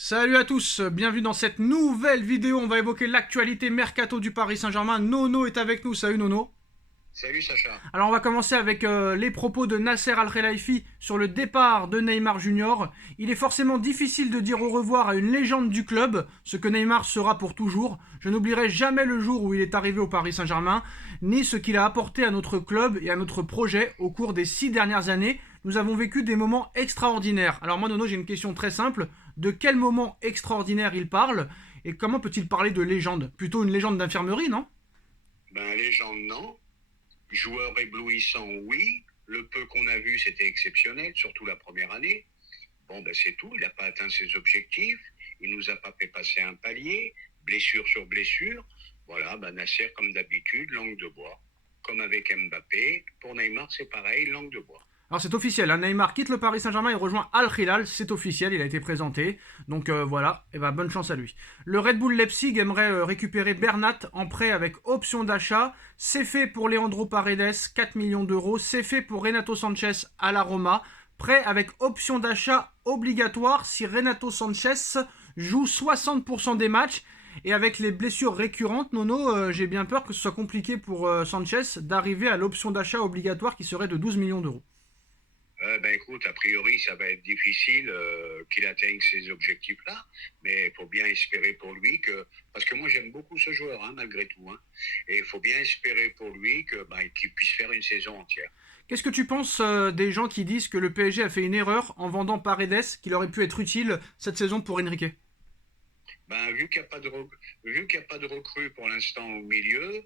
Salut à tous, bienvenue dans cette nouvelle vidéo. On va évoquer l'actualité mercato du Paris Saint-Germain. Nono est avec nous, salut Nono. Salut Sacha. Alors on va commencer avec les propos de Nasser Al-Khelaifi sur le départ de Neymar Junior. Il est forcément difficile de dire au revoir à une légende du club, ce que Neymar sera pour toujours. Je n'oublierai jamais le jour où il est arrivé au Paris Saint-Germain, ni ce qu'il a apporté à notre club et à notre projet au cours des 6 dernières années. Nous avons vécu des moments extraordinaires. Alors moi Nono, j'ai une question très simple. De quel moment extraordinaire il parle et comment peut-il parler de légende? Plutôt une légende d'infirmerie, non? Ben légende non, joueur éblouissant oui, le peu qu'on a vu c'était exceptionnel, surtout la première année. Bon ben c'est tout, il n'a pas atteint ses objectifs, il nous a pas fait passer un palier, blessure sur blessure. Voilà, ben Nasser comme d'habitude, langue de bois. Comme avec Mbappé, pour Neymar c'est pareil, langue de bois. Alors c'est officiel, hein, Neymar quitte le Paris Saint-Germain et rejoint Al Hilal, c'est officiel, il a été présenté. Donc voilà, et ben bonne chance à lui. Le Red Bull Leipzig aimerait récupérer Bernat en prêt avec option d'achat. C'est fait pour Leandro Paredes, 4 millions d'euros. C'est fait pour Renato Sanchez à la Roma. Prêt avec option d'achat obligatoire si Renato Sanchez joue 60% des matchs. Et avec les blessures récurrentes, Nono, j'ai bien peur que ce soit compliqué pour Sanchez d'arriver à l'option d'achat obligatoire qui serait de 12 millions d'euros. Ben écoute, a priori, ça va être difficile qu'il atteigne ces objectifs-là, mais il faut bien espérer pour lui que, parce que moi j'aime beaucoup ce joueur, hein, malgré tout, hein, et il faut bien espérer pour lui que qu'il puisse faire une saison entière. Qu'est-ce que tu penses des gens qui disent que le PSG a fait une erreur en vendant Paredes, qu'il aurait pu être utile cette saison pour Enrique? Ben vu qu'il n'y a pas de vu qu'il y a pas de recrue pour l'instant au milieu,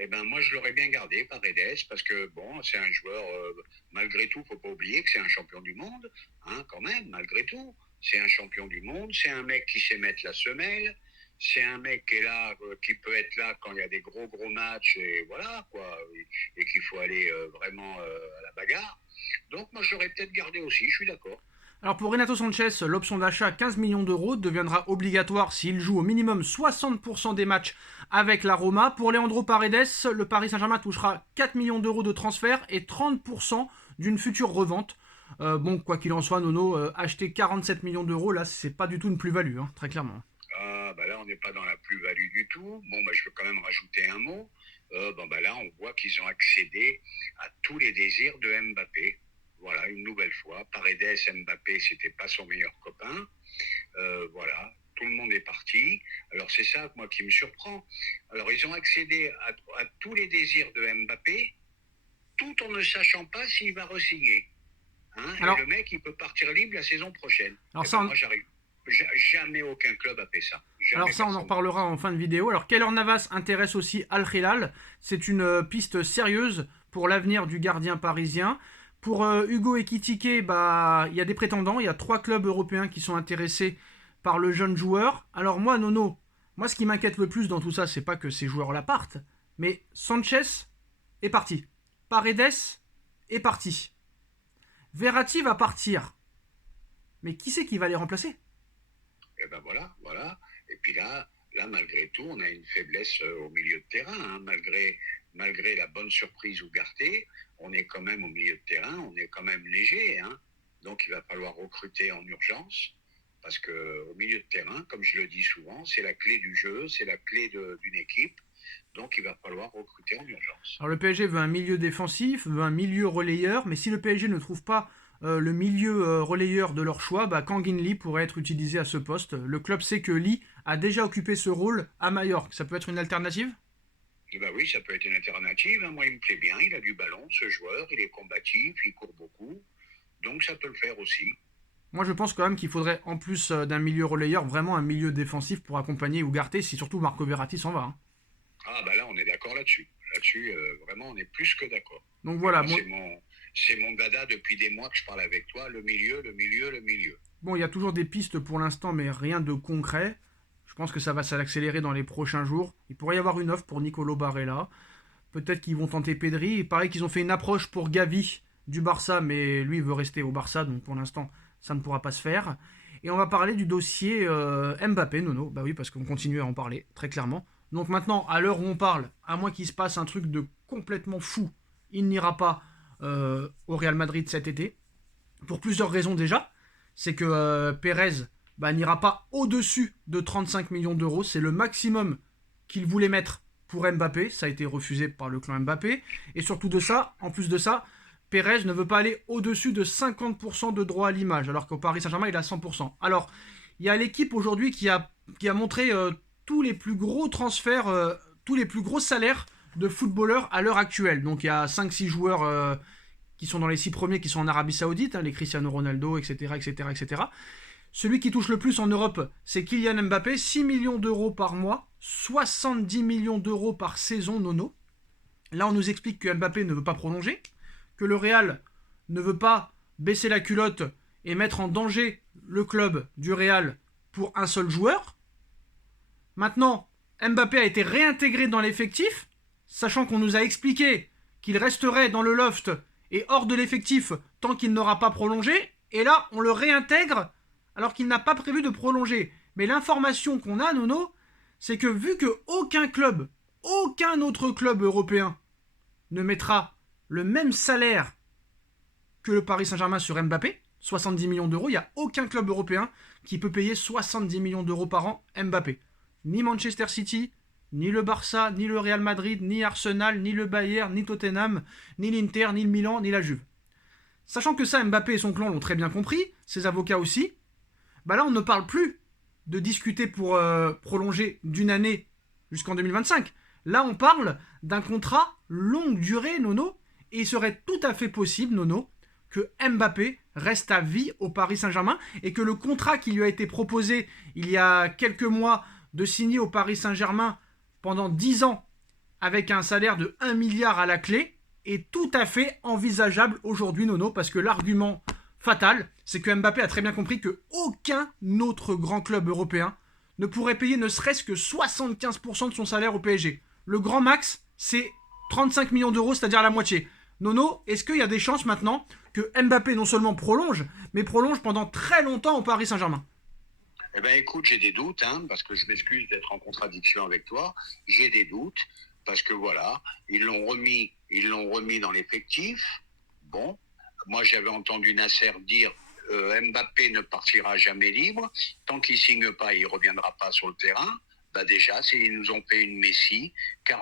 eh ben moi je l'aurais bien gardé Paredes parce que bon c'est un joueur malgré tout faut pas oublier que c'est un champion du monde, hein, quand même malgré tout c'est un champion du monde, c'est un mec qui sait mettre la semelle, c'est un mec qui est là qui peut être là quand il y a des gros matchs et voilà quoi et qu'il faut aller vraiment à la bagarre. Donc moi je l'aurais peut-être gardé aussi, je suis d'accord. Alors pour Renato Sanchez, l'option d'achat 15 millions d'euros deviendra obligatoire s'il joue au minimum 60% des matchs avec la Roma. Pour Leandro Paredes, le Paris Saint-Germain touchera 4 millions d'euros de transfert et 30% d'une future revente. Bon, quoi qu'il en soit, Nono, acheter 47 millions d'euros, là, c'est pas du tout une plus-value, hein, très clairement. Ah, bah là, on n'est pas dans la plus-value du tout. Bon, bah, je veux quand même rajouter un mot. Bon, bah là, on voit qu'ils ont accédé à tous les désirs de Mbappé. Voilà, une nouvelle fois. Paredes, Mbappé, c'était pas son meilleur copain. Voilà, tout le monde est parti. Alors, c'est ça, moi, qui me surprend. Alors, ils ont accédé à tous les désirs de Mbappé, tout en ne sachant pas s'il va re-signer. Hein, et Alors, le mec, il peut partir libre la saison prochaine. alors Eh ça, ben, on, moi, j'arrive. Jamais aucun club a fait ça. Alors Jamais ça, on en personne. reparlera en fin de vidéo. Alors Keylor Navas intéresse aussi Al Hilal. C'est une piste sérieuse pour l'avenir du gardien parisien. Pour Hugo Ekitike, bah, il y a des prétendants. Il y a 3 clubs européens qui sont intéressés par le jeune joueur. Alors moi, Nono, moi ce qui m'inquiète le plus dans tout ça, c'est pas que ces joueurs-là partent, mais Sanchez est parti. Paredes est parti. Verratti va partir. Mais qui c'est qui va les remplacer? Et ben voilà, voilà. Et puis là, malgré tout, on a une faiblesse au milieu de terrain. Hein. Malgré la bonne surprise Ougarté, on est quand même au milieu de terrain, on est quand même léger. Hein. Donc il va falloir recruter en urgence. Parce que au milieu de terrain, comme je le dis souvent, c'est la clé du jeu, c'est la clé d'une équipe. Donc il va falloir recruter en urgence. Alors le PSG veut un milieu défensif, veut un milieu relayeur, mais si le PSG ne trouve pas le milieu relayeur de leur choix, bah, Kangin Lee pourrait être utilisé à ce poste. Le club sait que Lee a déjà occupé ce rôle à Majorque. Ça peut être une alternative? Et ben oui, ça peut être une alternative. Hein. Moi, il me plaît bien, il a du ballon, ce joueur, il est combatif, il court beaucoup. Donc ça peut le faire aussi. Moi je pense quand même qu'il faudrait, en plus d'un milieu relayeur, vraiment un milieu défensif pour accompagner Ugarte si surtout Marco Verratti s'en va, hein. Ah bah là, on est d'accord là-dessus. Là-dessus, vraiment, on est plus que d'accord. Donc Et voilà, moi, c'est mon dada depuis des mois que je parle avec toi. Le milieu, le milieu, le milieu. bon, il y a toujours des pistes pour l'instant, mais rien de concret. Je pense que ça va s'accélérer dans les prochains jours. Il pourrait y avoir une offre pour Nicolo Barella. Peut-être qu'ils vont tenter Pedri. Il paraît qu'ils ont fait une approche pour Gavi du Barça, mais lui veut rester au Barça, donc pour l'instant, ça ne pourra pas se faire. Et on va parler du dossier Mbappé, Nono. Bah oui, parce qu'on continue à en parler, très clairement. Donc maintenant, à l'heure où on parle, à moins qu'il se passe un truc de complètement fou, il n'ira pas au Real Madrid cet été. Pour plusieurs raisons déjà. C'est que Pérez n'ira pas au-dessus de 35 millions d'euros. C'est le maximum qu'il voulait mettre pour Mbappé. Ça a été refusé par le clan Mbappé. Et surtout de ça, en plus de ça, Pérez ne veut pas aller au-dessus de 50% de droit à l'image, alors qu'au Paris Saint-Germain, il a 100%. Alors, il y a l'équipe aujourd'hui qui a montré tous les plus gros transferts, tous les plus gros salaires de footballeurs à l'heure actuelle. Donc, il y a 5-6 joueurs qui sont dans les 6 premiers, qui sont en Arabie Saoudite, les Cristiano Ronaldo, etc., etc., etc. Celui qui touche le plus en Europe, c'est Kylian Mbappé, 6 millions d'euros par mois, 70 millions d'euros par saison, Nono. Là, on nous explique que Mbappé ne veut pas prolonger, que le Real ne veut pas baisser la culotte et mettre en danger le club du Real pour un seul joueur. Maintenant, Mbappé a été réintégré dans l'effectif, sachant qu'on nous a expliqué qu'il resterait dans le loft et hors de l'effectif tant qu'il n'aura pas prolongé. Et là, on le réintègre alors qu'il n'a pas prévu de prolonger. Mais l'information qu'on a, Nono, c'est que vu que aucun autre club européen ne mettra le même salaire que le Paris Saint-Germain sur Mbappé, 70 millions d'euros, il n'y a aucun club européen qui peut payer 70 millions d'euros par an Mbappé. Ni Manchester City, ni le Barça, ni le Real Madrid, ni Arsenal, ni le Bayern, ni Tottenham, ni l'Inter, ni le Milan, ni la Juve. Sachant que ça, Mbappé et son clan l'ont très bien compris, ses avocats aussi, là on ne parle plus de discuter pour prolonger d'une année jusqu'en 2025. Là on parle d'un contrat longue durée, Nono, et il serait tout à fait possible, Nono, que Mbappé reste à vie au Paris Saint-Germain et que le contrat qui lui a été proposé il y a quelques mois de signer au Paris Saint-Germain pendant 10 ans avec un salaire de 1 milliard à la clé est tout à fait envisageable aujourd'hui, Nono, parce que l'argument fatal, c'est que Mbappé a très bien compris que aucun autre grand club européen ne pourrait payer ne serait-ce que 75% de son salaire au PSG. Le grand max, c'est 35 millions d'euros, c'est-à-dire la moitié. Nono, est-ce qu'il y a des chances maintenant que Mbappé non seulement prolonge, mais prolonge pendant très longtemps au Paris Saint-Germain? Eh bien, écoute, j'ai des doutes, parce que je m'excuse d'être en contradiction avec toi. J'ai des doutes, parce que voilà, ils l'ont remis dans l'effectif. Bon, moi j'avais entendu Nasser dire Mbappé ne partira jamais libre. Tant qu'il ne signe pas, il ne reviendra pas sur le terrain. Déjà, s'ils nous ont fait une Messi, 15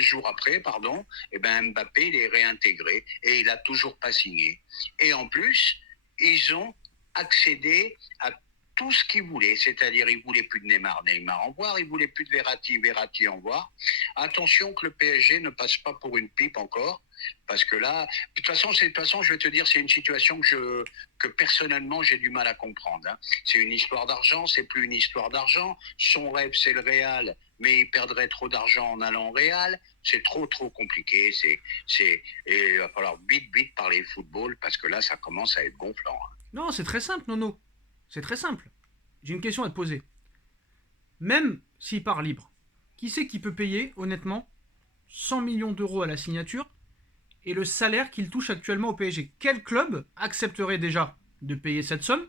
jours après, Mbappé il est réintégré et il n'a toujours pas signé. Et en plus, ils ont accédé à tout ce qu'ils voulaient, c'est-à-dire ils ne voulaient plus de Neymar en voir, ils ne voulaient plus de Verratti en voir. Attention que le PSG ne passe pas pour une pipe encore, parce que là, de toute façon, je vais te dire, c'est une situation que personnellement j'ai du mal à comprendre. C'est une histoire d'argent, c'est plus une histoire d'argent. Son rêve, c'est le Real, mais il perdrait trop d'argent en allant au Real. C'est trop compliqué. Et il va falloir vite parler football, parce que là, ça commence à être gonflant. Non, c'est très simple, Nono. C'est très simple. J'ai une question à te poser. Même s'il part libre, qui c'est qui peut payer, honnêtement, 100 millions d'euros à la signature et le salaire qu'il touche actuellement au PSG? Quel club accepterait déjà de payer cette somme?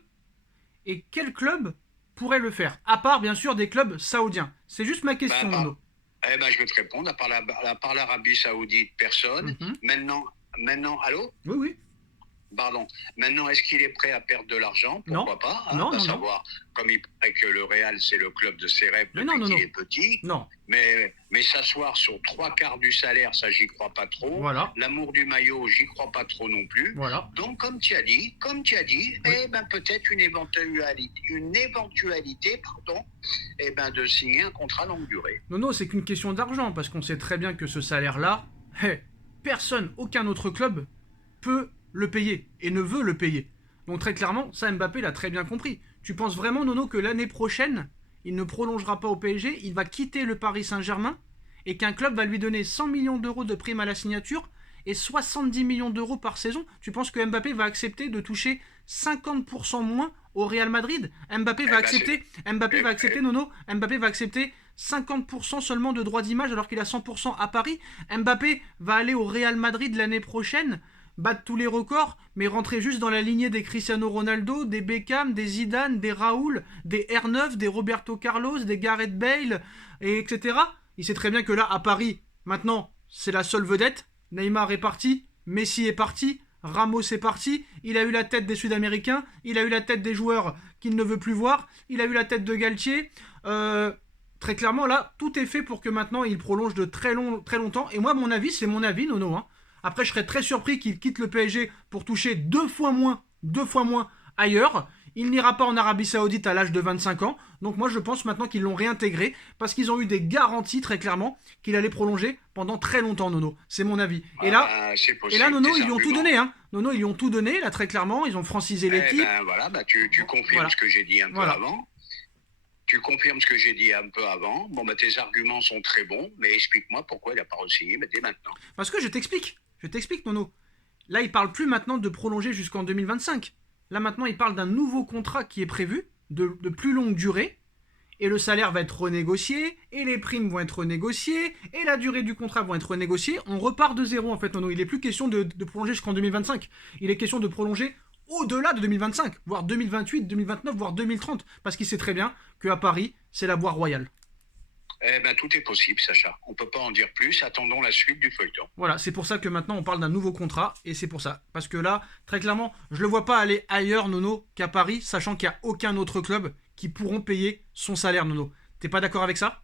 Et quel club pourrait le faire? À part, bien sûr, des clubs saoudiens. C'est juste ma question, Nono. Je vais te répondre. À part l'Arabie Saoudite, personne. Maintenant, allô? Oui. Pardon. Maintenant, est-ce qu'il est prêt à perdre de l'argent? Pourquoi pas? Non. Savoir, comme il paraît que le Real, c'est le club de ses rêves depuis qu'il est petit. Non. Mais s'asseoir sur 3/4 du salaire, ça, j'y crois pas trop. Voilà. L'amour du maillot, j'y crois pas trop non plus. Voilà. Donc, comme tu as dit, oui. Peut-être une éventualité, de signer un contrat longue durée. Non, c'est qu'une question d'argent, parce qu'on sait très bien que ce salaire-là, personne, aucun autre club peut le payer et ne veut le payer. Donc très clairement, ça Mbappé l'a très bien compris. Tu penses vraiment, Nono, que l'année prochaine, il ne prolongera pas au PSG, il va quitter le Paris Saint-Germain et qu'un club va lui donner 100 millions d'euros de prime à la signature et 70 millions d'euros par saison? Tu penses que Mbappé va accepter de toucher 50% moins au Real Madrid? Mbappé va accepter, Nono, Mbappé va accepter 50% seulement de droits d'image alors qu'il a 100% à Paris. Mbappé va aller au Real Madrid l'année prochaine, battre tous les records, mais rentrer juste dans la lignée des Cristiano Ronaldo, des Beckham, des Zidane, des Raoul, des R9, des Roberto Carlos, des Gareth Bale, etc. Il sait très bien que là, à Paris, maintenant, c'est la seule vedette. Neymar est parti, Messi est parti, Ramos est parti, il a eu la tête des Sud-Américains, il a eu la tête des joueurs qu'il ne veut plus voir, il a eu la tête de Galtier. Très clairement, là, tout est fait pour que maintenant il prolonge de très longtemps. Et moi, mon avis, c'est mon avis, Nono. Hein. Après, je serais très surpris qu'il quitte le PSG pour toucher deux fois moins ailleurs. Il n'ira pas en Arabie Saoudite à l'âge de 25 ans. Donc moi, je pense maintenant qu'ils l'ont réintégré parce qu'ils ont eu des garanties, très clairement, qu'il allait prolonger pendant très longtemps, Nono. C'est mon avis. Et là, Nono, ils lui ont tout donné. Hein. Nono, ils lui ont tout donné, là, très clairement. Ils ont francisé l'équipe. Voilà, tu confirmes ce que j'ai dit un peu avant. Tu confirmes ce que j'ai dit un peu avant. Bon, tes arguments sont très bons, mais explique-moi pourquoi il n'a pas re-signé dès maintenant. Parce que je t'explique, Nono. Là, il parle plus maintenant de prolonger jusqu'en 2025. Là, maintenant, il parle d'un nouveau contrat qui est prévu, de plus longue durée, et le salaire va être renégocié, et les primes vont être renégociées, et la durée du contrat va être renégociée. On repart de zéro, en fait, Nono. Il n'est plus question de prolonger jusqu'en 2025. Il est question de prolonger au-delà de 2025, voire 2028, 2029, voire 2030, parce qu'il sait très bien qu'à Paris, c'est la voie royale. Tout est possible, Sacha. On ne peut pas en dire plus. Attendons la suite du feuilleton. Voilà, c'est pour ça que maintenant on parle d'un nouveau contrat, et c'est pour ça. Parce que là, très clairement, je ne le vois pas aller ailleurs, Nono, qu'à Paris, sachant qu'il n'y a aucun autre club qui pourront payer son salaire, Nono. T'es pas d'accord avec ça ?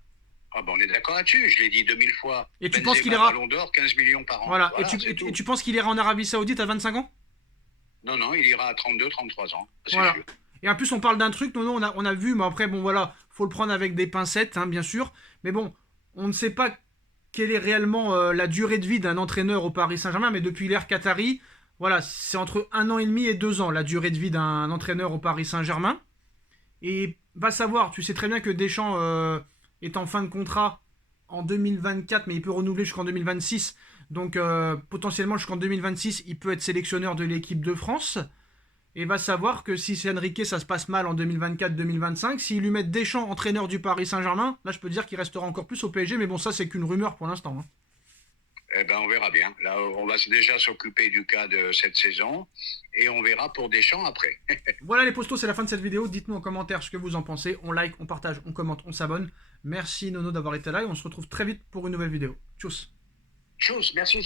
On est d'accord là-dessus, je l'ai dit 2000 fois. Et tu penses qu'il ira Ballon d'Or, 15 millions par an. Voilà, et tu penses qu'il ira en Arabie Saoudite à 25 ans ? Non, il ira à 32, 33 ans. Voilà. Sûr. Et en plus, on parle d'un truc, Nono, on a vu, mais après, bon voilà, faut le prendre avec des pincettes, hein, bien sûr. Mais bon, on ne sait pas quelle est réellement la durée de vie d'un entraîneur au Paris Saint-Germain, mais depuis l'ère Qatari, voilà, c'est entre 1 an et demi et 2 ans la durée de vie d'un entraîneur au Paris Saint-Germain. Et va savoir, tu sais très bien que Deschamps est en fin de contrat en 2024, mais il peut renouveler jusqu'en 2026. Donc potentiellement jusqu'en 2026, il peut être sélectionneur de l'équipe de France. Et va savoir que si c'est Enrique, ça se passe mal en 2024-2025. S'ils lui mettent Deschamps, entraîneur du Paris Saint-Germain, là je peux dire qu'il restera encore plus au PSG. Mais bon, ça c'est qu'une rumeur pour l'instant. Hein. On verra bien. Là, on va déjà s'occuper du cas de cette saison. Et on verra pour Deschamps après. Voilà les postos, c'est la fin de cette vidéo. Dites-nous en commentaire ce que vous en pensez. On like, on partage, on commente, on s'abonne. Merci Nono d'avoir été là et on se retrouve très vite pour une nouvelle vidéo. Tchuss. Tchuss, merci.